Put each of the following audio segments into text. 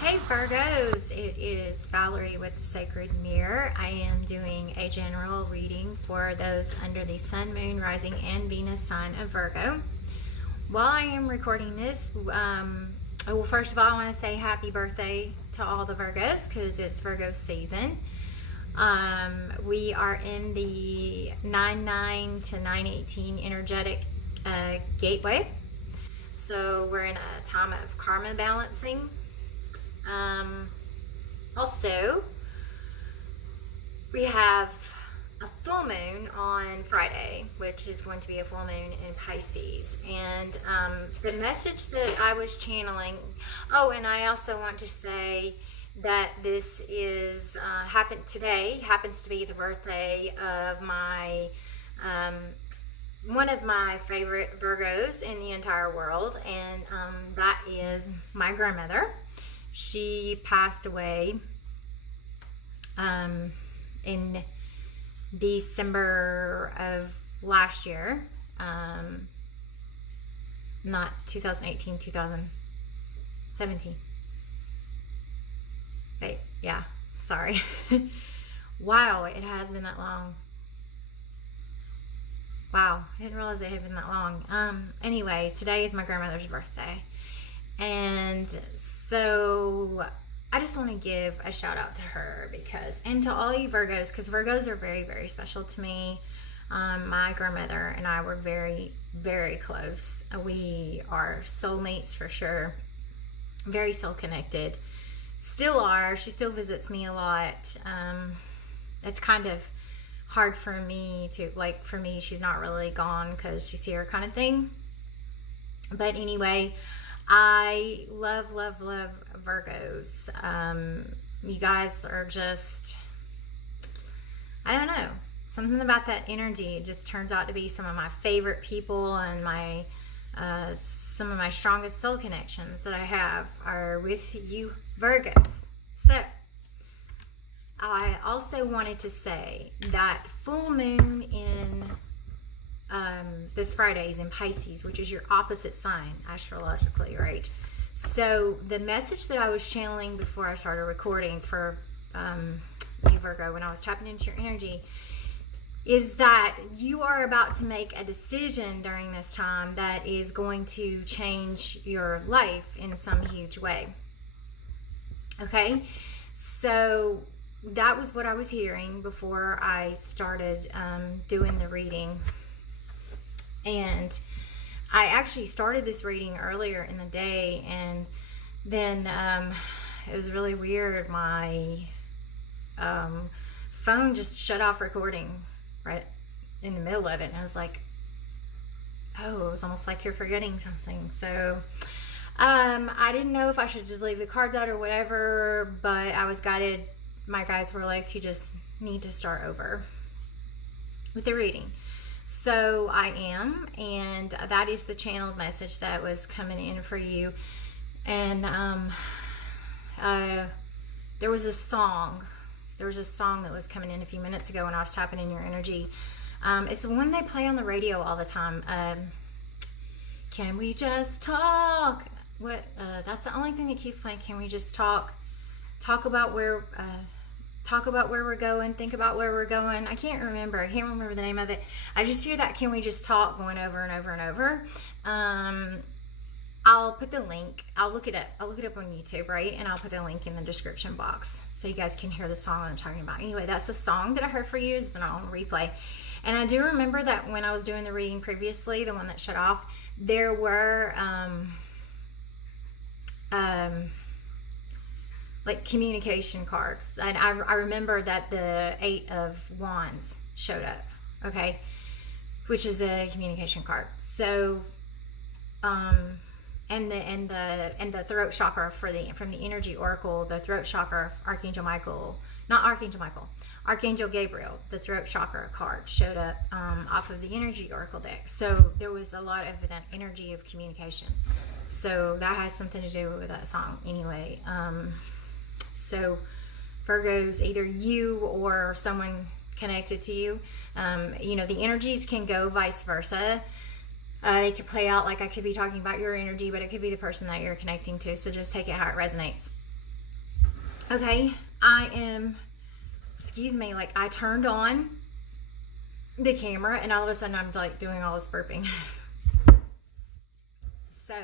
Hey Virgos, it is Valerie with the Sacred Mirror. I am doing a general reading for those under the Sun, Moon, Rising, and Venus sign of Virgo. While I am recording this, well, first of all, I want to say happy birthday to all the Virgos because it's Virgo season. We are in the 9-9 to 9-18 energetic gateway. So we're in a time of karma balancing. Also, we have a full moon on Friday, which is going to be a full moon in Pisces. And the message that I was channeling, and I also want to say that this is happens to be the birthday of my one of my favorite Virgos in the entire world, and that is my grandmother. She passed away in December of last year, not 2018, 2017. Wait, yeah, sorry. Wow, it has been that long. Wow, I didn't realize it had been that long. Anyway, today is my grandmother's birthday. And so I just want to give a shout out to her and to all you Virgos, because Virgos are very, very special to me. My grandmother and I were very, very close. We are soulmates for sure. Very soul connected. Still are. She still visits me a lot. It's kind of hard for me for me, she's not really gone because she's here kind of thing. But anyway, I love Virgos. You guys are just, I don't know, something about that energy. It just turns out to be some of my favorite people, and some of my strongest soul connections that I have are with you Virgos. So I also wanted to say that full moon in this Friday is in Pisces, which is your opposite sign astrologically, right? So the message that I was channeling before I started recording for you Virgo, when I was tapping into your energy, is that you are about to make a decision during this time that is going to change your life in some huge way. Okay, so that was what I was hearing before I started doing the reading. And I actually started this reading earlier in the day, and then it was really weird. My phone just shut off recording right in the middle of it, and I was like, oh, it was almost like you're forgetting something. So I didn't know if I should just leave the cards out or whatever, but I was guided. My guides were like, you just need to start over with the reading. So I am, and that is the channeled message that was coming in for you. And there was a song that was coming in a few minutes ago when I was tapping in your energy. It's the one they play on the radio all the time. Can we just talk? That's the only thing that keeps playing. Can we just talk about where we're going, think about where we're going. I can't remember the name of it. I just hear that "can we just talk" going over and over and over. I'll put the link. I'll look it up on YouTube, right? And I'll put the link in the description box so you guys can hear the song I'm talking about. Anyway, that's a song that I heard for you. It's been on replay. And I do remember that when I was doing the reading previously, the one that shut off, there were like communication cards, and I remember that the 8 of Wands showed up, okay, which is a communication card. So and the throat chakra from the energy oracle, the throat chakra, Archangel Gabriel, the throat chakra card showed up off of the energy oracle deck. So there was a lot of that energy of communication. So that has something to do with that song anyway. So Virgos, either you or someone connected to you, the energies can go vice versa. They could play out like I could be talking about your energy, but it could be the person that you're connecting to. So just take it how it resonates. Okay, excuse me, like I turned on the camera and all of a sudden I'm like doing all this burping. So,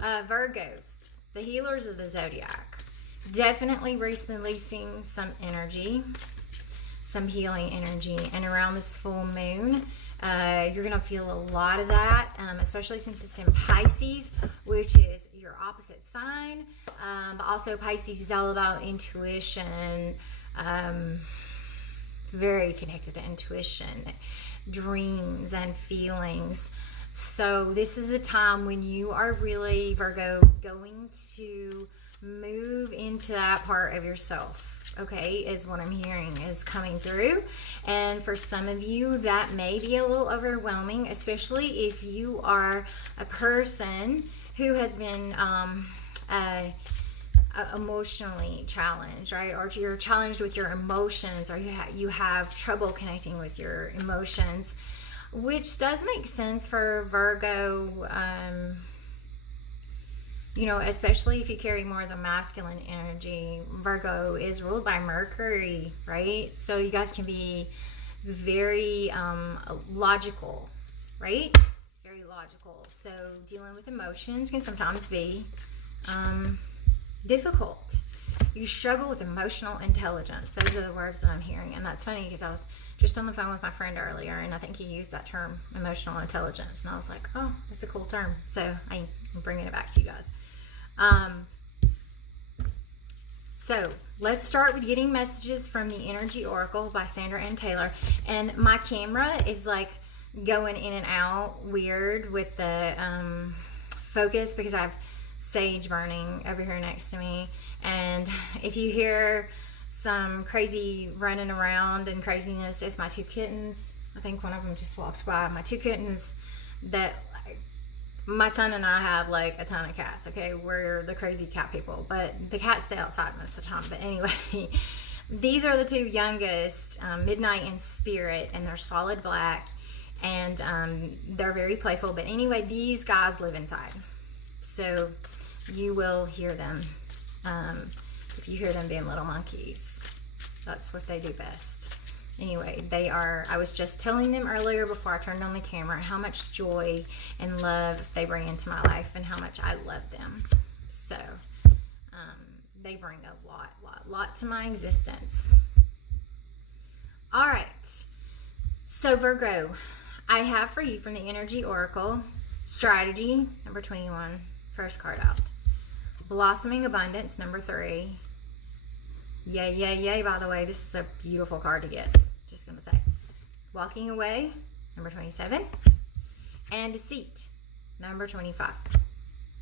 Virgos, the healers of the zodiac, definitely releasing some energy, some healing energy. And around this full moon, you're going to feel a lot of that, especially since it's in Pisces, which is your opposite sign. But also Pisces is all about intuition, very connected to intuition, dreams, and feelings. So this is a time when you are really, Virgo, going to move into that part of yourself, okay, is what I'm hearing is coming through. And for some of you, that may be a little overwhelming, especially if you are a person who has been emotionally challenged, right? Or you're challenged with your emotions, or you have trouble connecting with your emotions, which does make sense for Virgo, especially if you carry more of the masculine energy. Virgo is ruled by Mercury, right? So you guys can be very logical, right? It's very logical. So dealing with emotions can sometimes be difficult. You struggle with emotional intelligence. Those are the words that I'm hearing. And that's funny because I was just on the phone with my friend earlier, and I think he used that term, emotional intelligence. And I was like, oh, that's a cool term. So I'm bringing it back to you guys. So let's start with getting messages from the Energy Oracle by Sandra Ann Taylor. And my camera is like going in and out weird with the focus because I have sage burning over here next to me. And if you hear some crazy running around and craziness, it's my two kittens. I think one of them just walked by. My two kittens that my son and I have like a ton of cats, okay? We're the crazy cat people, but the cats stay outside most of the time. But anyway, these are the two youngest, Midnight and Spirit, and they're solid black, and they're very playful. But anyway, these guys live inside, so you will hear them. If you hear them being little monkeys, that's what they do best. Anyway, I was just telling them earlier before I turned on the camera how much joy and love they bring into my life and how much I love them. So they bring a lot to my existence. All right. So Virgo, I have for you from the Energy Oracle, Strategy, number 21, first card out. Blossoming Abundance, number 3. Yay, yay, yay, by the way. This is a beautiful card to get. Just going to say. Walking Away, number 27. And Deceit, number 25.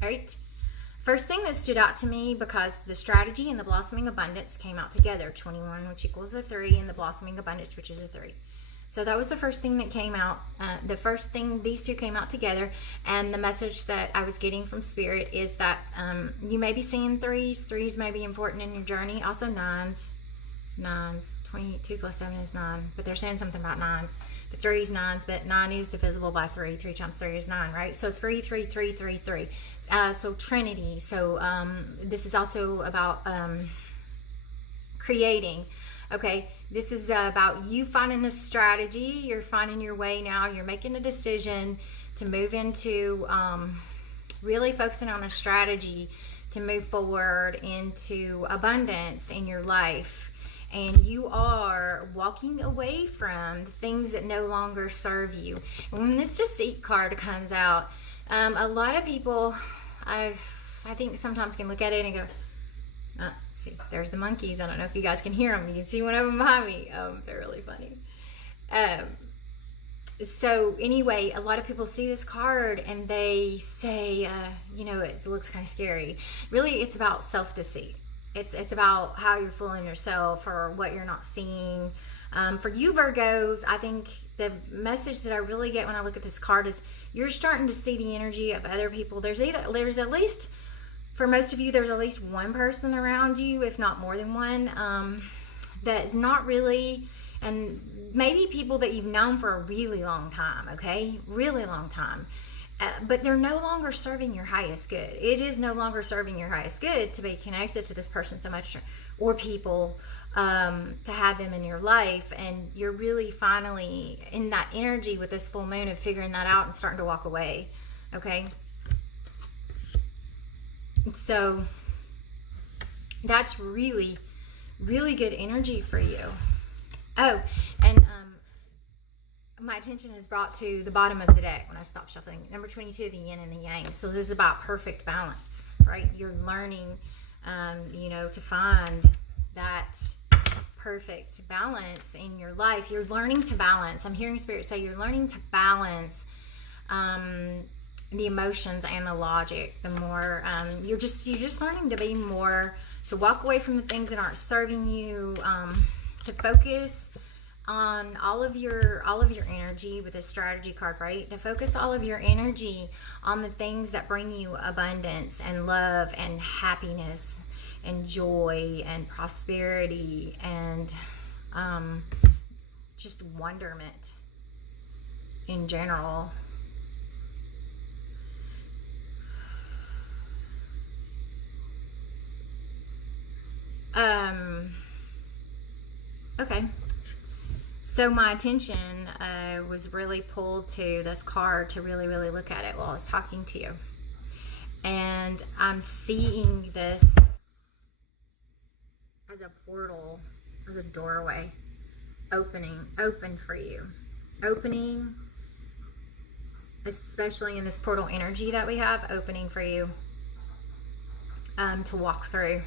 All right. First thing that stood out to me, because the Strategy and the Blossoming Abundance came out together. 21, which equals a 3, and the Blossoming Abundance, which is a 3. So that was the first thing that came out. The first thing, these two came out together. And the message that I was getting from Spirit is that you may be seeing 3s. 3s may be important in your journey. Also 9s. 22 plus 7 is 9. But they're saying something about 9s. The 3s, 9s. But 9 is divisible by 3. 3 times 3 is 9, right? So 3, 3, 3, 3, 3. So Trinity. So this is also about creating. Okay, this is about you finding a strategy. You're finding your way now. You're making a decision to move into really focusing on a strategy to move forward into abundance in your life. And you are walking away from the things that no longer serve you. And when this Deceit card comes out, a lot of people, I think sometimes can look at it and go, see, there's the monkeys. I don't know if you guys can hear them. You can see one of them behind me. They're really funny. So anyway, a lot of people see this card and they say, it looks kind of scary. Really, it's about self-deceit. It's about how you're fooling yourself or what you're not seeing. For you Virgos, I think the message that I really get when I look at this card is you're starting to see the energy of other people. There's at least, for most of you, there's at least one person around you, if not more than one, that's not really, and maybe people that you've known for a really long time, okay? Really long time. but they're no longer serving your highest good. It is no longer serving your highest good to be connected to this person so much, or people, to have them in your life. And you're really finally in that energy with this full moon of figuring that out and starting to walk away. Okay, so that's really, really good energy for you. Oh, and my attention is brought to the bottom of the deck when I stop shuffling. Number 22, the yin and the yang. So this is about perfect balance, right? You're learning, to find that perfect balance in your life. You're learning to balance. I'm hearing Spirit say you're learning to balance the emotions and the logic. The more you're just learning to be more, to walk away from the things that aren't serving you, to focus on all of your energy with a strategy card, right? To focus all of your energy on the things that bring you abundance and love and happiness and joy and prosperity and just wonderment in general. Okay. So my attention was really pulled to this card to really, really look at it while I was talking to you. And I'm seeing this as a portal, as a doorway, open for you. Opening, especially in this portal energy that we have, opening for you to walk through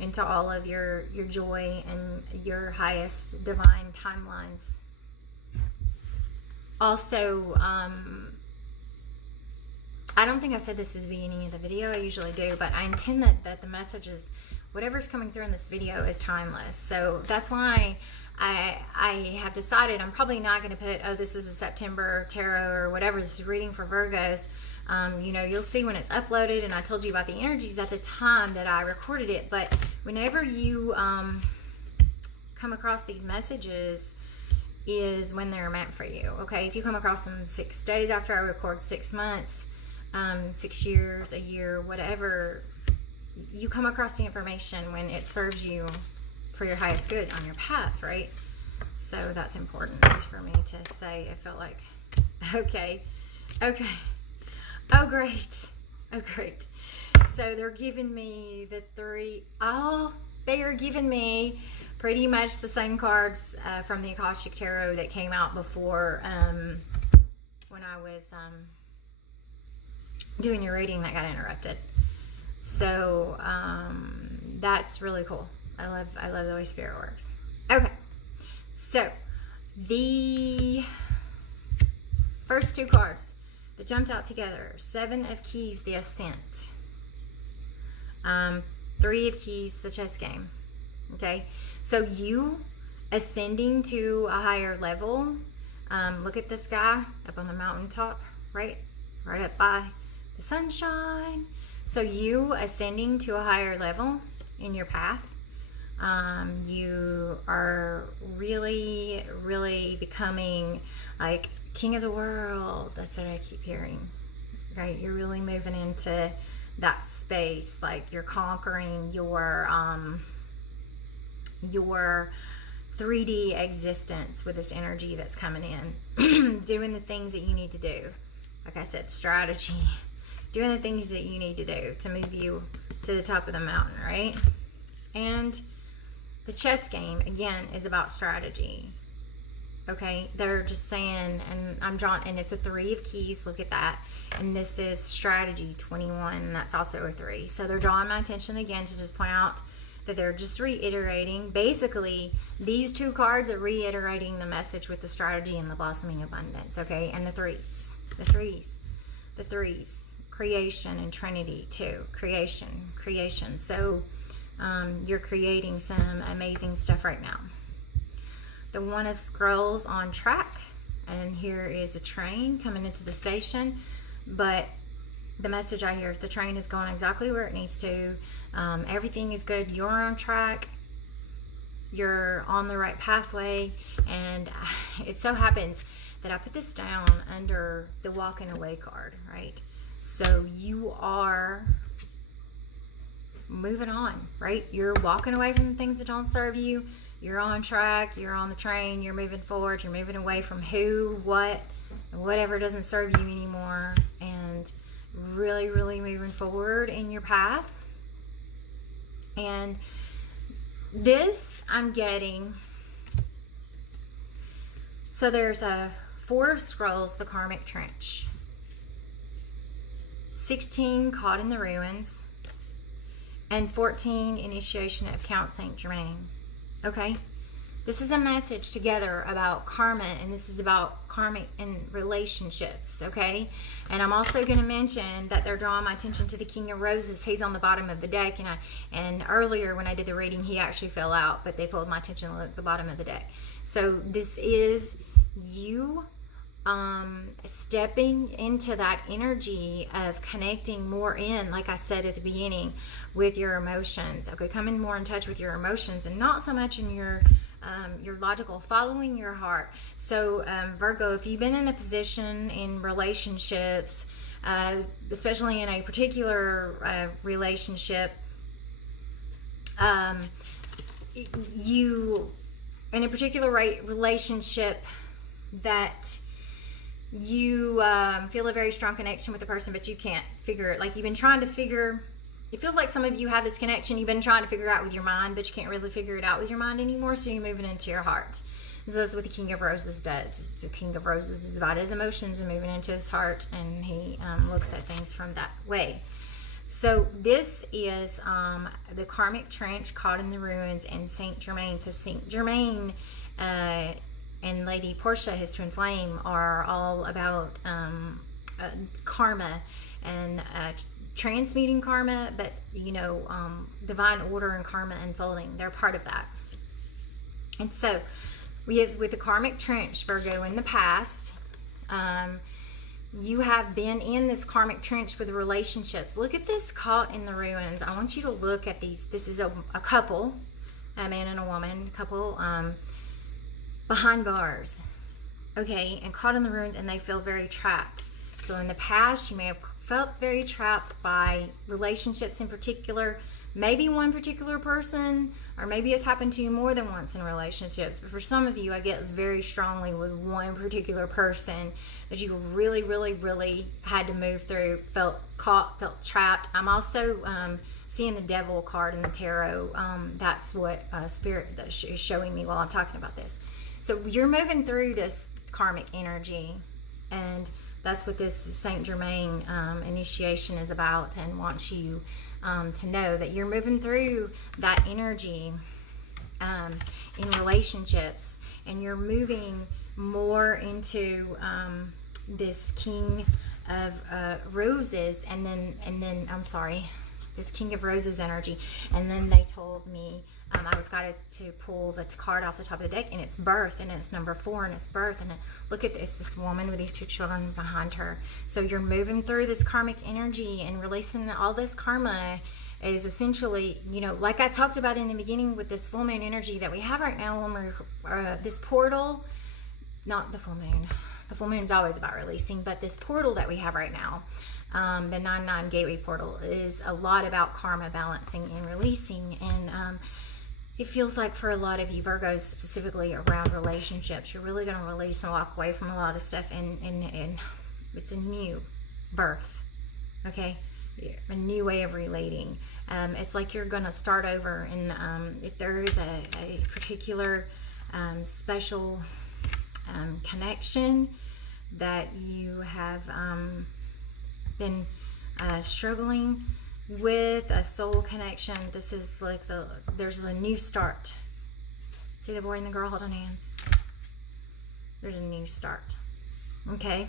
into all of your joy and your highest divine timelines. Also, I don't think I said this at the beginning of the video. I usually do, but I intend that the messages, whatever's coming through in this video, is timeless. So that's why I have decided I'm probably not going to put, oh, this is a September tarot or whatever, this is reading for Virgos. You'll see when it's uploaded, and I told you about the energies at the time that I recorded it. But whenever you come across these messages is when they're meant for you. Okay, if you come across them 6 days after I record, 6 months, 6 years, a year, whatever, you come across the information when it serves you for your highest good on your path, right? So that's important for me to say. I felt like, okay. Oh, great. So they're giving me the three. Oh, they are giving me pretty much the same cards from the Akashic Tarot that came out before when I was doing your reading that got interrupted. So that's really cool. I love the way Spirit works. Okay, so the first two cards that jumped out together: Seven of Keys, the Ascent. Three of Keys, the chess game. Okay, so you ascending to a higher level. Look at this guy up on the mountaintop, right up by the sunshine. So you ascending to a higher level in your path. You are really, really becoming like king of the world. That's what I keep hearing, right? You're really moving into that space, like you're conquering your 3D existence with this energy that's coming in. Doing the things that you need to do. Like I said, strategy. Doing the things that you need to do to move you to the top of the mountain, right? And the chess game, again, is about strategy. Okay, they're just saying, and I'm drawn, and it's a 3 of keys, look at that. And this is strategy 21, and that's also a 3. So they're drawing my attention again to just point out that they're just reiterating. Basically, these two cards are reiterating the message with the strategy and the blossoming abundance, okay? And the threes. Creation and Trinity too. Creation. So you're creating some amazing stuff right now. The One of Scrolls on track, and here is a train coming into the station, but the message I hear is the train is going exactly where it needs to. Everything is good. You're on track. you're on the right pathway. And it so happens that I put this down under the walking away card, right? So you are moving on, right? You're walking away from the things that don't serve you. You're on track, you're on the train, you're moving forward, you're moving away from whatever doesn't serve you anymore, and really, really moving forward in your path. And this I'm getting, so there's a 4 of Scrolls, the karmic trench, 16 caught in the ruins, and 14 initiation of Count Saint Germain. Okay, this is a message together about karma, and this is about karmic and relationships. Okay, and I'm also going to mention that they're drawing my attention to the King of Roses. He's on the bottom of the deck, and earlier when I did the reading, he actually fell out, but they pulled my attention to look at the bottom of the deck. So this is you stepping into that energy of connecting more in, like I said at the beginning, with your emotions. Okay, coming more in touch with your emotions and not so much in your logical, following your heart. So Virgo, if you've been in a position in relationships, especially in a particular relationship, you in a particular relationship that you feel a very strong connection with the person, but you can't figure it. Like you've been trying to figure, it feels like some of you have this connection you've been trying to figure out with your mind, but you can't really figure it out with your mind anymore, so you're moving into your heart. So that's what the King of Roses does. The King of Roses is about his emotions and moving into his heart, and he looks at things from that way. So this is the karmic trench caught in the ruins and Saint Germain. So Saint Germain and Lady Portia, his twin flame, are all about karma and transmuting karma, but divine order and karma unfolding. They're part of that. And so we have, with the karmic trench, Virgo, in the past, you have been in this karmic trench with relationships. Look at this caught in the ruins. I want you to look at these. This is a couple, a man and a woman, couple, behind bars, okay, and caught in the ruins, and they feel very trapped. So in the past, you may have felt very trapped by relationships in particular, maybe one particular person, or maybe it's happened to you more than once in relationships. But for some of you, I get very strongly with one particular person that you really, really, really had to move through, felt caught, felt trapped. I'm also seeing the Devil card in the tarot. That's what Spirit is showing me while I'm talking about this. So you're moving through this karmic energy, and that's what this Saint Germain initiation is about, and wants you to know that you're moving through that energy in relationships, and you're moving more into this King of Roses, and then I'm sorry, this King of Roses energy. And then they told me I was guided to pull the card off the top of the deck, and it's birth, and it's number 4, and it's birth. And look at this woman with these 2 children behind her. So you're moving through this karmic energy, and releasing all this karma is essentially, like I talked about in the beginning with this full moon energy that we have right now, when we're this portal, not the full moon. The full moon is always about releasing, but this portal that we have right now, the 9/9 gateway portal, is a lot about karma balancing and releasing. And it feels like for a lot of you Virgos, specifically around relationships, you're really going to release and walk away from a lot of stuff, and it's a new birth, okay? A new way of relating. It's like you're going to start over, and if there is a particular special connection that you have been struggling with, a soul connection, this is like there's a new start. See the boy and the girl holding hands? There's a new start. Okay?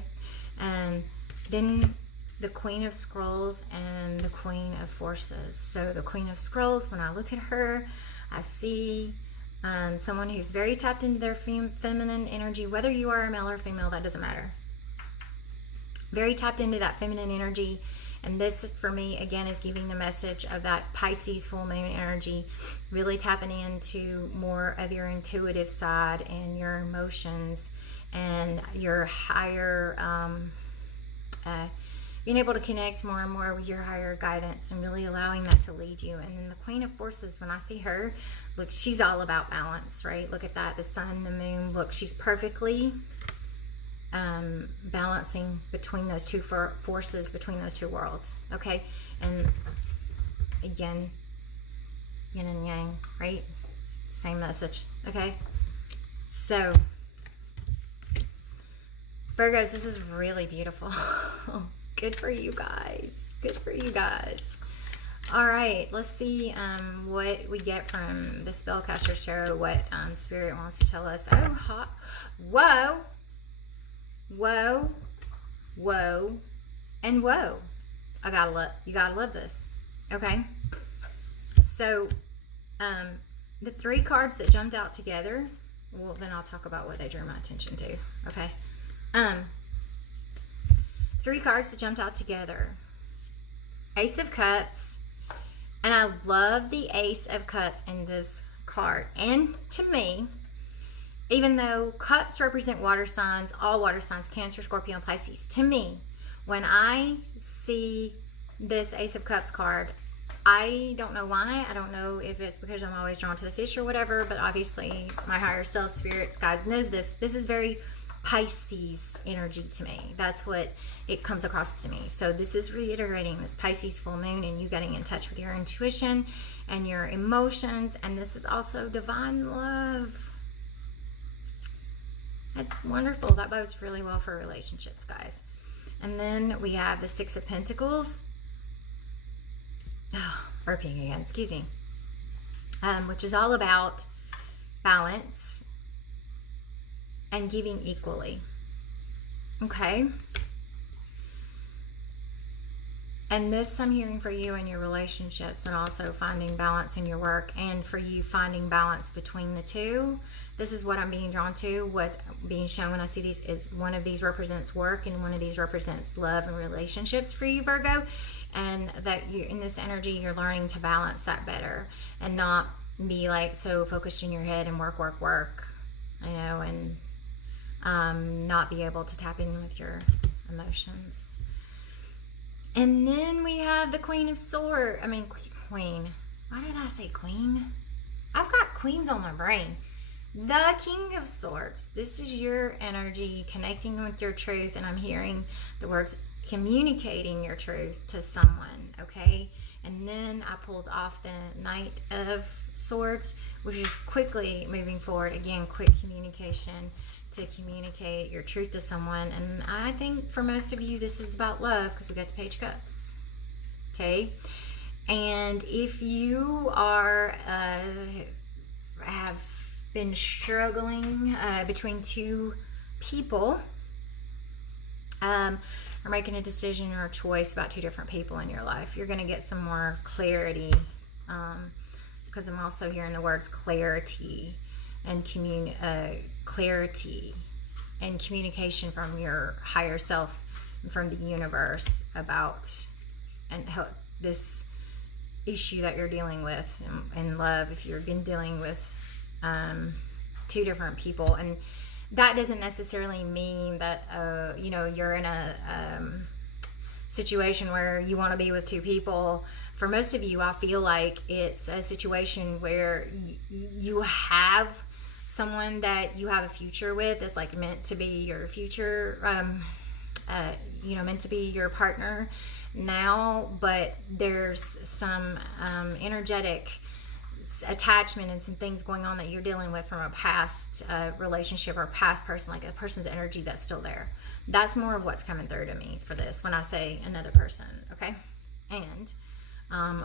And then the Queen of Scrolls and the Queen of Forces. So the Queen of Scrolls, when I look at her, I see someone who's very tapped into their feminine energy. Whether you are a male or female, that doesn't matter. Very tapped into that feminine energy, And this, for me, again, is giving the message of that Pisces full moon energy, really tapping into more of your intuitive side and your emotions and your higher, being able to connect more and more with your higher guidance and really allowing that to lead you. And then the Queen of Forces, when I see her, look, she's all about balance, right? Look at that, the sun, the moon. Look, she's perfectly balancing between those two forces, between those two worlds, okay? And again, yin and yang, right? Same message, okay? So, Virgos, this is really beautiful. Good for you guys. Good for you guys. All right, let's see what we get from the Spellcaster's Tarot, what Spirit wants to tell us. Oh, hot. Whoa. Whoa. Whoa. And whoa. You gotta love this. Okay? So, the three cards that jumped out together, well, then I'll talk about what they drew my attention to. Okay? Three cards that jumped out together. Ace of Cups. And I love the Ace of Cups in this card. And to me, even though cups represent water signs, all water signs, Cancer, Scorpio, and Pisces, to me, when I see this Ace of Cups card, I don't know why. I don't know if it's because I'm always drawn to the fish or whatever, but obviously my higher self, spirits, guys, knows this. This is very Pisces energy to me. That's what it comes across to me. So this is reiterating this Pisces full moon and you getting in touch with your intuition and your emotions. And this is also divine love. That's wonderful. That bodes really well for relationships, guys. And then we have the Six of Pentacles. Oh, burping again, excuse me. Which is all about balance and giving equally. Okay? And this I'm hearing for you in your relationships and also finding balance in your work, and for you finding balance between the two. This is what I'm being drawn to. What being shown when I see these is one of these represents work and one of these represents love and relationships for you, Virgo. And that you, in this energy, you're learning to balance that better and not be like so focused in your head and work, you know, and not be able to tap in with your emotions. And then we have the Queen of Swords. Queen. Why did I say Queen? I've got queens on my brain. The King of Swords. This is your energy connecting with your truth, and I'm hearing the words communicating your truth to someone, okay? And then I pulled off the Knight of Swords, which is quickly moving forward. Again, quick communication to communicate your truth to someone. And I think for most of you, this is about love because we got the Page of Cups, okay? And if you are have been struggling between two people, or making a decision or a choice about two different people in your life, you're going to get some more clarity, because I'm also hearing the words clarity and clarity and communication from your higher self and from the universe about and how this issue that you're dealing with in love. If you've been dealing with two different people, and that doesn't necessarily mean that you're in a situation where you want to be with two people. For most of you, I feel like it's a situation where you have someone that you have a future with. It's like meant to be your future, meant to be your partner now, but there's some energetic attachment and some things going on that you're dealing with from a past relationship or past person, like a person's energy that's still there. That's more of what's coming through to me for this when I say another person, okay? And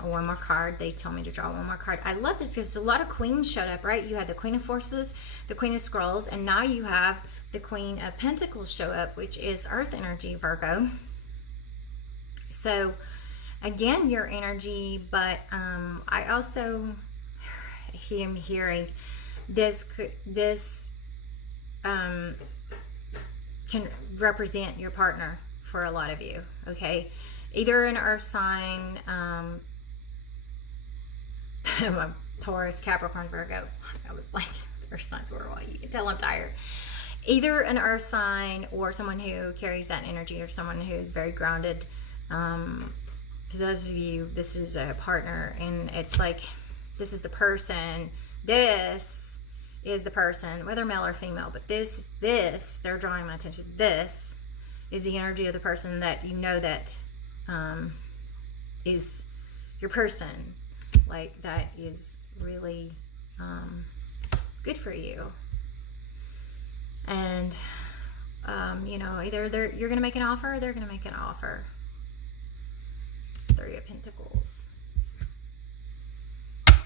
one more card. They told me to draw one more card. I love this because a lot of queens showed up, right? You had the Queen of Forces, the Queen of Scrolls, and now you have the Queen of Pentacles show up, which is Earth energy, Virgo. So again, your energy, but I also am hearing this can represent your partner for a lot of you, okay? either an earth sign, Taurus, Capricorn, Virgo. I was like, earth signs were all. You can tell I'm tired. Either an earth sign or someone who carries that energy, or someone who's very grounded. For those of you, this is a partner, and it's like, this is the person. This is the person, whether male or female, but this, they're drawing my attention. This is the energy of the person that you know that is your person. Like, that is really good for you. And, you know, either you're going to make an offer, or they're going to make an offer. Three of Pentacles.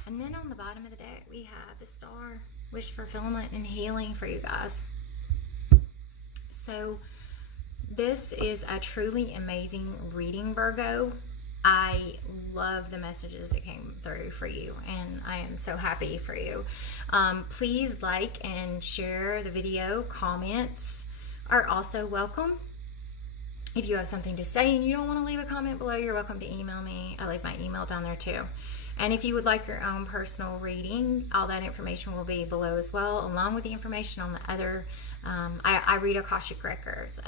And then on the bottom of the deck, we have the Star. Wish fulfillment and healing for you guys. So this is a truly amazing reading, Virgo. I love the messages that came through for you, and I am so happy for you. Please like and share the video. Comments are also welcome. If you have something to say and you don't want to leave a comment below, you're welcome to email me. I leave my email down there too. And if you would like your own personal reading, all that information will be below as well, along with the information on the other. I read Akashic Records.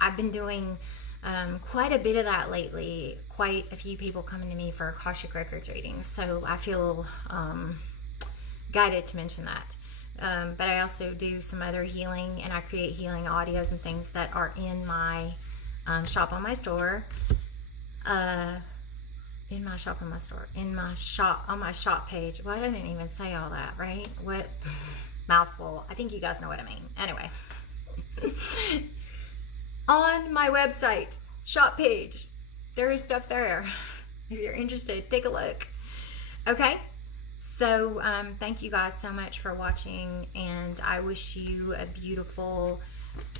I've been doing quite a bit of that lately. Quite a few people coming to me for Akashic Records readings, so I feel guided to mention that. But I also do some other healing, and I create healing audios and things that are in my shop on my store. In my shop on my store. In my shop on my shop page. Well, I didn't even say all that, right? What? Mouthful. I think you guys know what I mean. Anyway. On my website, shop page, there is stuff there. If you're interested, take a look. Okay? So, thank you guys so much for watching, and I wish you a beautiful,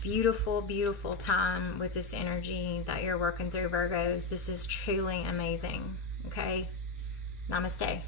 beautiful, beautiful time with this energy that you're working through, Virgos. This is truly amazing. Okay? Namaste.